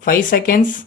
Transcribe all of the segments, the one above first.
5 seconds.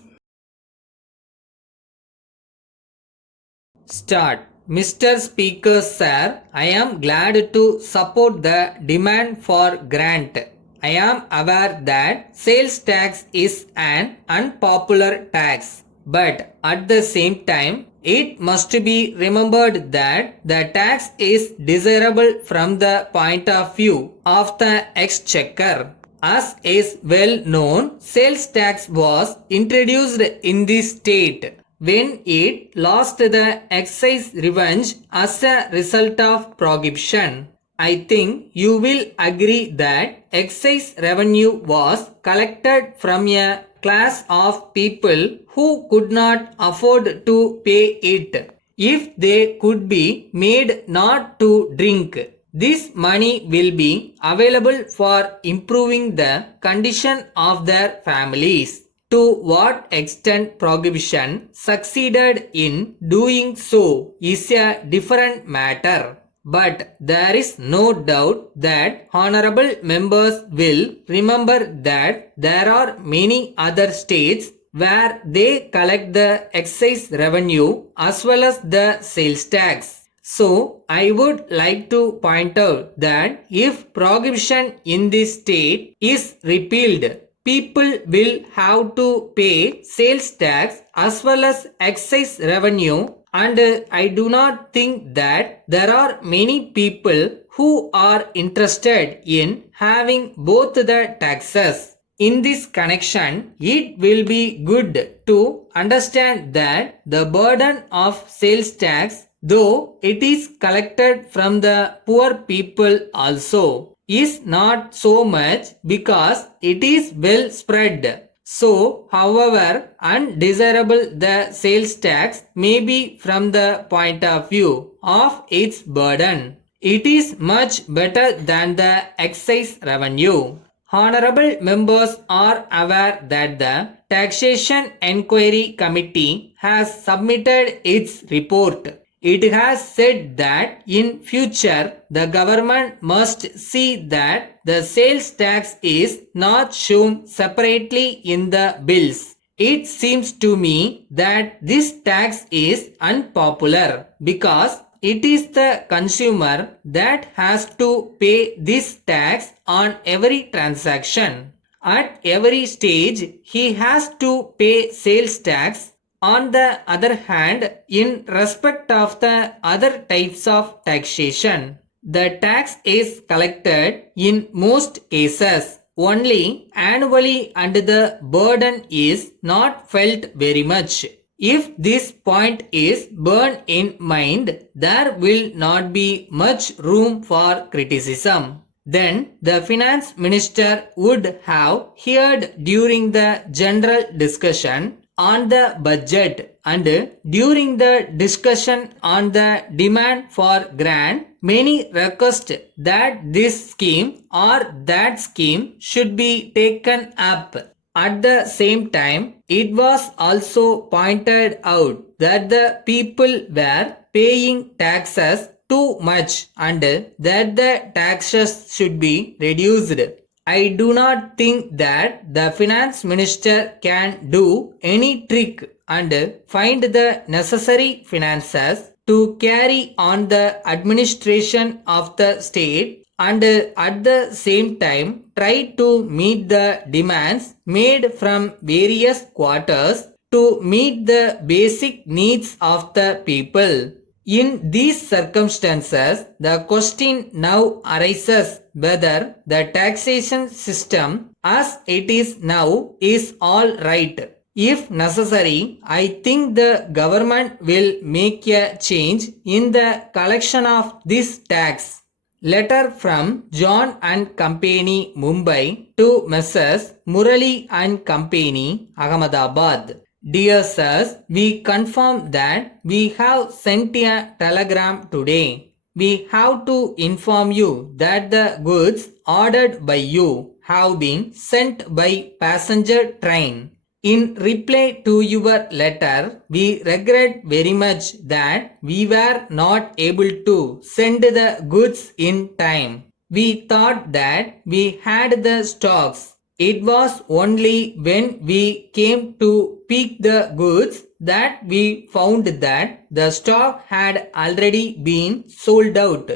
Start. Mr. Speaker Sir, I am glad to support the demand for grant. I am aware that sales tax is an unpopular tax, but at the same time, it must be remembered that the tax is desirable from the point of view of the exchequer. As is well known, sales tax was introduced in the state when it lost the excise revenge as a result of prohibition. I think you will agree that excise revenue was collected from a class of people who could not afford to pay it. If they could be made not to drink, this money will be available for improving the condition of their families. To what extent prohibition succeeded in doing so is a different matter. But there is no doubt that honorable members will remember that there are many other states where they collect the excise revenue as well as the sales tax. So, I would like to point out that if prohibition in this state is repealed, people will have to pay sales tax as well as excise revenue, and I do not think that there are many people who are interested in having both the taxes. In this connection, it will be good to understand that the burden of sales tax, though it is collected from the poor people also, is not so much because it is well spread. So, however undesirable the sales tax may be from the point of view of its burden, it is much better than the excise revenue. Honorable members are aware that the Taxation Enquiry Committee has submitted its report. It has said that in future the government must see that the sales tax is not shown separately in the bills. It seems to me that this tax is unpopular because it is the consumer that has to pay this tax on every transaction. At every stage, he has to pay sales tax. On the other hand, in respect of the other types of taxation, the tax is collected in most cases only annually and the burden is not felt very much. If this point is borne in mind, there will not be much room for criticism. Then the finance minister would have heard during the general discussion on the budget and during the discussion on the demand for grant, many request that this scheme or that scheme should be taken up. At the same time, it was also pointed out that the people were paying taxes too much and that the taxes should be reduced. I do not think that the finance minister can do any trick and find the necessary finances to carry on the administration of the state and at the same time try to meet the demands made from various quarters to meet the basic needs of the people. In these circumstances, the question now arises whether the taxation system as it is now is all right. If necessary, I think the government will make a change in the collection of this tax. Letter from John and Company, Mumbai to Messrs. Murali and Company, Ahmedabad. Dear sirs, we confirm that we have sent a telegram today. We have to inform you that the goods ordered by you have been sent by passenger train. In reply to your letter, we regret very much that we were not able to send the goods in time. We thought that we had the stocks. It was only when we came to pick the goods that we found that the stock had already been sold out.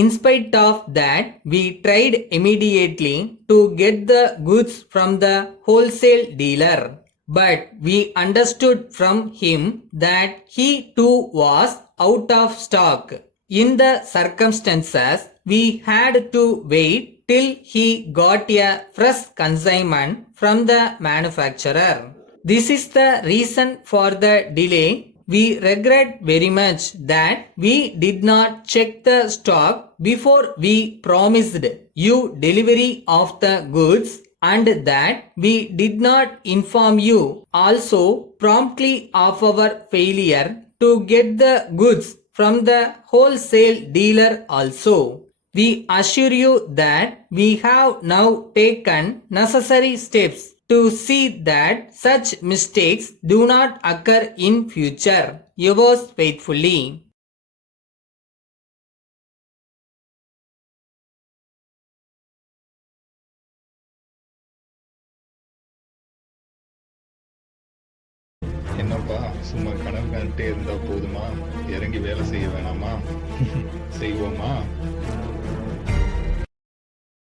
In spite of that, we tried immediately to get the goods from the wholesale dealer. But we understood from him that he too was out of stock. In the circumstances, we had to wait till he got a fresh consignment from the manufacturer. This is the reason for the delay. We regret very much that we did not check the stock before we promised you delivery of the goods, and that we did not inform you also promptly of our failure to get the goods from the wholesale dealer also. We assure you that we have now taken necessary steps to see that such mistakes do not occur in future. Yours faithfully. என்னப்பா சும்மா கனவு கண்டுட்டே இருந்தா போதுமா? இறங்கி வேலை செய்ய வேணாமா? செய்வோமா?